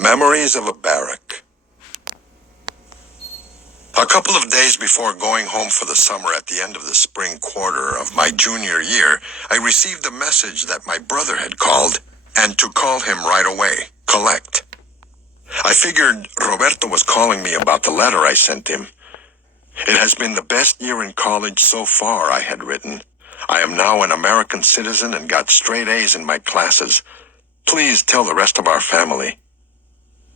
Memories of a Barrack. A couple of days before going home for the summer at the end of the spring quarter of my junior year, I received a message that my brother had called, and to call him right away, collect. I figured Roberto was calling me about the letter I sent him. It has been the best year in college so far, I had written. I am now an American citizen and got straight A's in my classes. Please tell the rest of our family.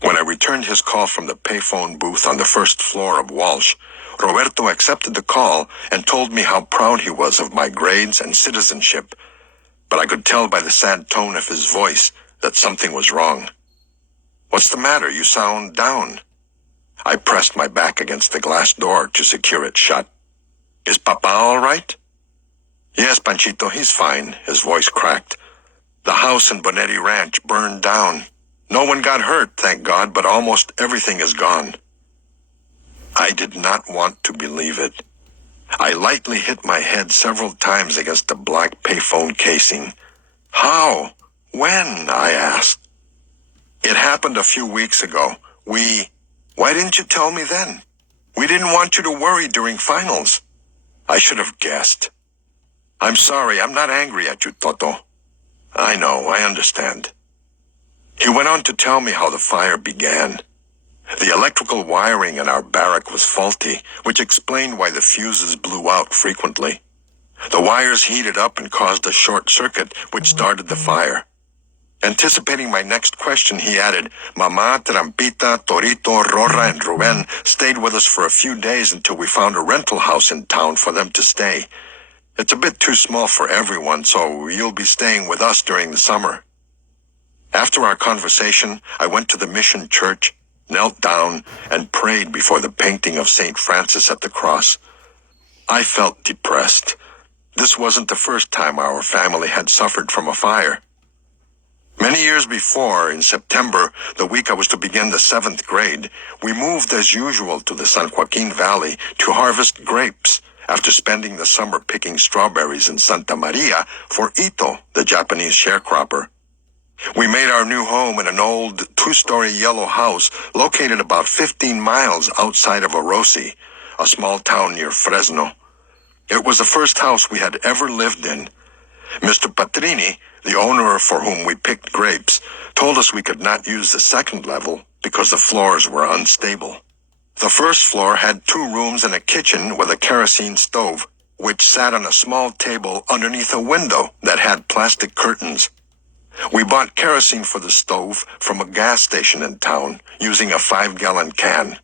When I returned his call from the payphone booth on the first floor of Walsh, Roberto accepted the call and told me how proud he was of my grades and citizenship. But I could tell by the sad tone of his voice that something was wrong. What's the matter? You sound down. I pressed my back against the glass door to secure it shut. Is Papa all right? Yes, Panchito, he's fine, his voice cracked. The house in Bonetti Ranch burned down. No one got hurt, thank God, but almost everything is gone. I did not want to believe it. I lightly hit my head several times against the black payphone casing. How? When? I asked. It happened a few weeks ago. Why didn't you tell me then? We didn't want you to worry during finals. I should have guessed. I'm sorry, I'm not angry at you, Toto. I know, I understand. He went on to tell me how the fire began. The electrical wiring in our barrack was faulty, which explained why the fuses blew out frequently. The wires heated up and caused a short circuit, which started the fire. Anticipating my next question, he added, Mama, Trampita, Torito, Rora, and Ruben stayed with us for a few days until we found a rental house in town for them to stay. It's a bit too small for everyone, so you'll be staying with us during the summer. After our conversation, I went to the mission church, knelt down, and prayed before the painting of St. Francis at the cross. I felt depressed. This wasn't the first time our family had suffered from a fire. Many years before, in September, the week I was to begin the 7th grade, we moved as usual to the San Joaquin Valley to harvest grapes after spending the summer picking strawberries in Santa Maria for Ito, the Japanese sharecropper. We made our new home in an old 2-story yellow house located about 15 miles outside of Orosi, a small town near Fresno. It was the first house we had ever lived in. Mr. Patrini, the owner for whom we picked grapes, told us we could not use the second level because the floors were unstable. The first floor had 2 rooms and a kitchen with a kerosene stove, which sat on a small table underneath a window that had plastic curtains. We bought kerosene for the stove from a gas station in town, using a 5-gallon can.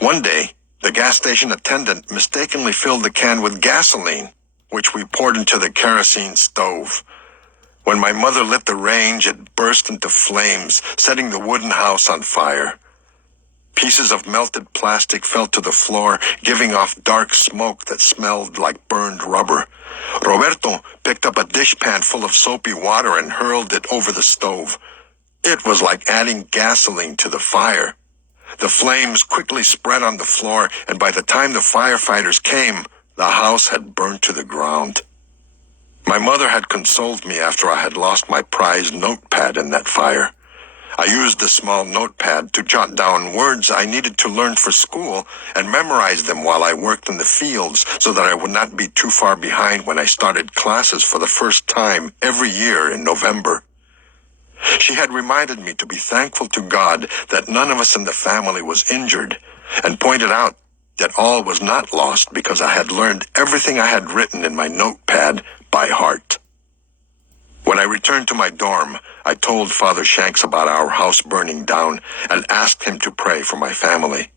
One day, the gas station attendant mistakenly filled the can with gasoline, which we poured into the kerosene stove. When my mother lit the range, it burst into flames, setting the wooden house on fire. Pieces of melted plastic fell to the floor, giving off dark smoke that smelled like burned rubber. Roberto picked up a dishpan full of soapy water and hurled it over the stove. It was like adding gasoline to the fire. The flames quickly spread on the floor, and by the time the firefighters came, the house had burned to the ground. My mother had consoled me after I had lost my prized notepad in that fire. I used the small notepad to jot down words I needed to learn for school and memorize them while I worked in the fields so that I would not be too far behind when I started classes for the first time every year in November. She had reminded me to be thankful to God that none of us in the family was injured, and pointed out that all was not lost because I had learned everything I had written in my notepad by heart. When I returned to my dorm, I told Father Shanks about our house burning down and asked him to pray for my family.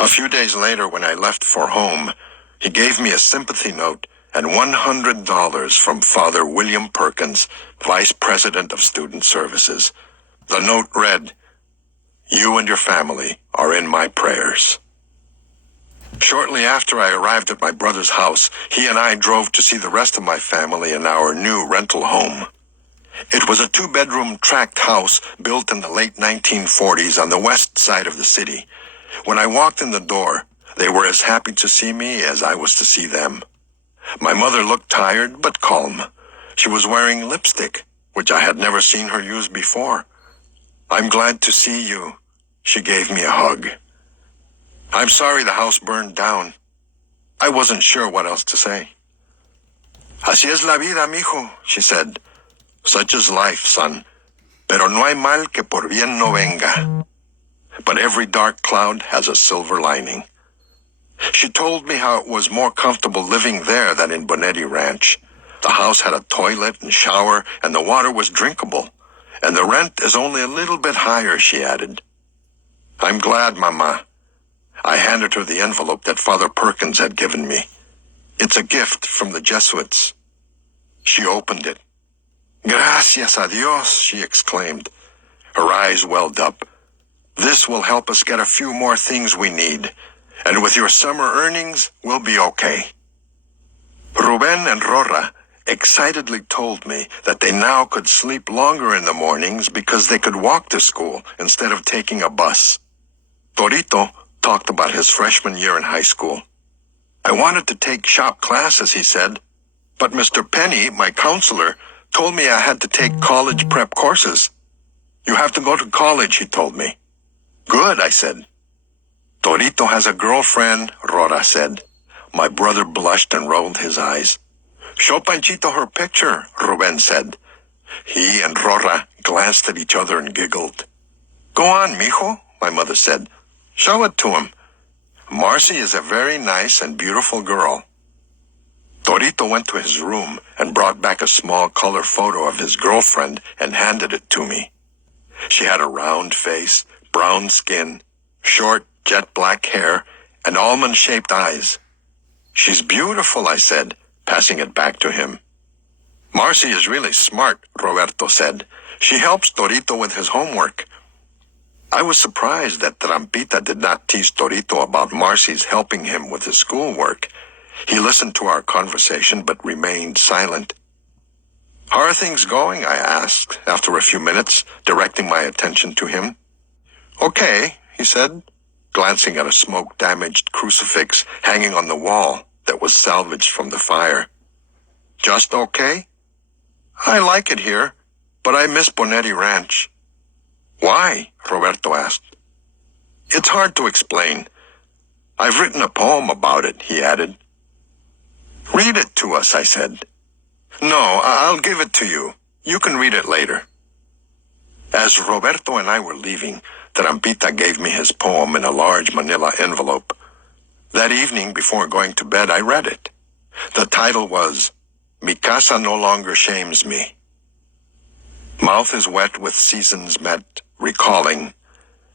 A few days later, when I left for home, he gave me a sympathy note and $100 from Father William Perkins, Vice President of Student Services. The note read, "You and your family are in my prayers." Shortly after I arrived at my brother's house, he and I drove to see the rest of my family in our new rental home. It was a 2-bedroom tract house built in the late 1940s on the west side of the city. When I walked in the door, they were as happy to see me as I was to see them. My mother looked tired but calm. She was wearing lipstick, which I had never seen her use before. I'm glad to see you. She gave me a hug. I'm sorry the house burned down. I wasn't sure what else to say. Así es la vida, mijo, she said. Such is life, son. Pero no hay mal que por bien no venga. But every dark cloud has a silver lining. She told me how it was more comfortable living there than in Bonetti Ranch. The house had a toilet and shower, and the water was drinkable. And the rent is only a little bit higher, she added. I'm glad, Mama. I handed her the envelope that Father Perkins had given me. It's a gift from the Jesuits. She opened it. Gracias a Dios, she exclaimed. Her eyes welled up. This will help us get a few more things we need. And with your summer earnings, we'll be okay. Ruben and Rora excitedly told me that they now could sleep longer in the mornings because they could walk to school instead of taking a bus. Torito talked about his freshman year in high school. I wanted to take shop classes, he said, but Mr. Penny, my counselor, told me I had to take college prep courses. You have to go to college, he told me. Good, I said. Torito has a girlfriend, Rora said. My brother blushed and rolled his eyes. Show Panchito her picture, Ruben said. He and Rora glanced at each other and giggled. Go on, mijo, my mother said. Show it to him. Marcy is a very nice and beautiful girl. Torito went to his room and brought back a small color photo of his girlfriend and handed it to me. She had a round face, brown skin, short jet black hair, and almond-shaped eyes. She's beautiful, I said, passing it back to him. Marcy is really smart, Roberto said. She helps Torito with his homework. I was surprised that Trampita did not tease Torito about Marcy's helping him with his schoolwork. He listened to our conversation but remained silent. How are things going? I asked after a few minutes, directing my attention to him. Okay, he said, glancing at a smoke-damaged crucifix hanging on the wall that was salvaged from the fire. Just okay? I like it here, but I miss Bonetti Ranch. Why? Roberto asked. It's hard to explain. I've written a poem about it, he added. Read it to us, I said. No, I'll give it to you. You can read it later. As Roberto and I were leaving, Trampita gave me his poem in a large manila envelope. That evening, before going to bed, I read it. The title was, Mi Casa No Longer Shames Me. Mouth is wet with seasons met, recalling,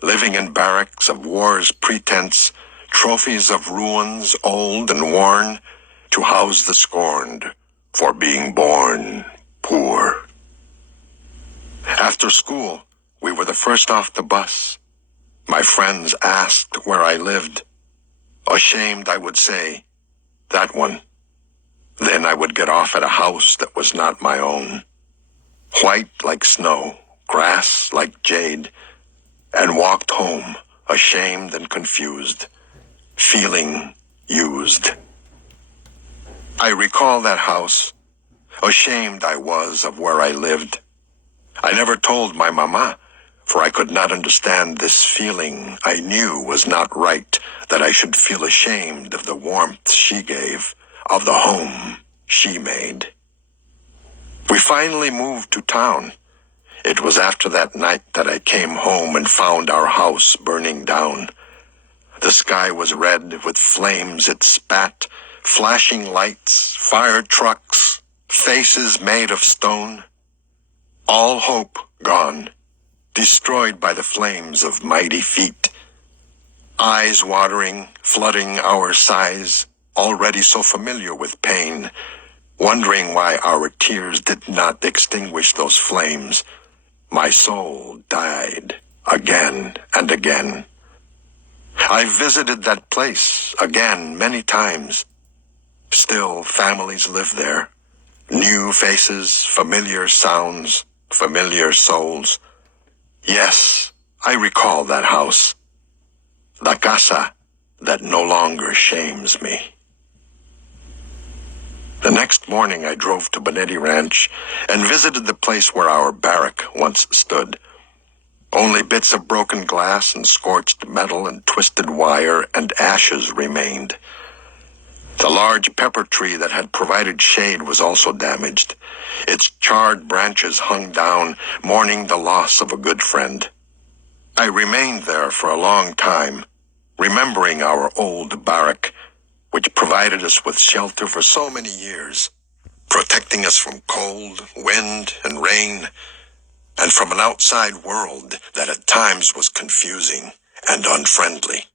living in barracks of war's pretense, trophies of ruins old and worn, to house the scorned for being born poor. After school, we were the first off the bus. My friends asked where I lived. Ashamed, I would say, that one. Then I would get off at a house that was not my own. White like snow, grass like jade, and walked home, ashamed and confused, feeling used. I recall that house. Ashamed I was of where I lived. I never told my mama, for I could not understand this feeling I knew was not right, that I should feel ashamed of the warmth she gave, of the home she made. We finally moved to town. It was after that night that I came home and found our house burning down. The sky was red with flames it spat, flashing lights, fire trucks, faces made of stone. All hope gone, destroyed by the flames of mighty feet. Eyes watering, flooding our sighs, already so familiar with pain, wondering why our tears did not extinguish those flames. My soul died again and again. I visited that place again many times. Still, families live there. New faces, familiar sounds, familiar souls. Yes, I recall that house. La casa that no longer shames me. The next morning I drove to Bonetti Ranch and visited the place where our barrack once stood. Only bits of broken glass and scorched metal and twisted wire and ashes remained. The large pepper tree that had provided shade was also damaged. Its charred branches hung down, mourning the loss of a good friend. I remained there for a long time, remembering our old barrack, which provided us with shelter for so many years, protecting us from cold, wind, and rain, and from an outside world that at times was confusing and unfriendly.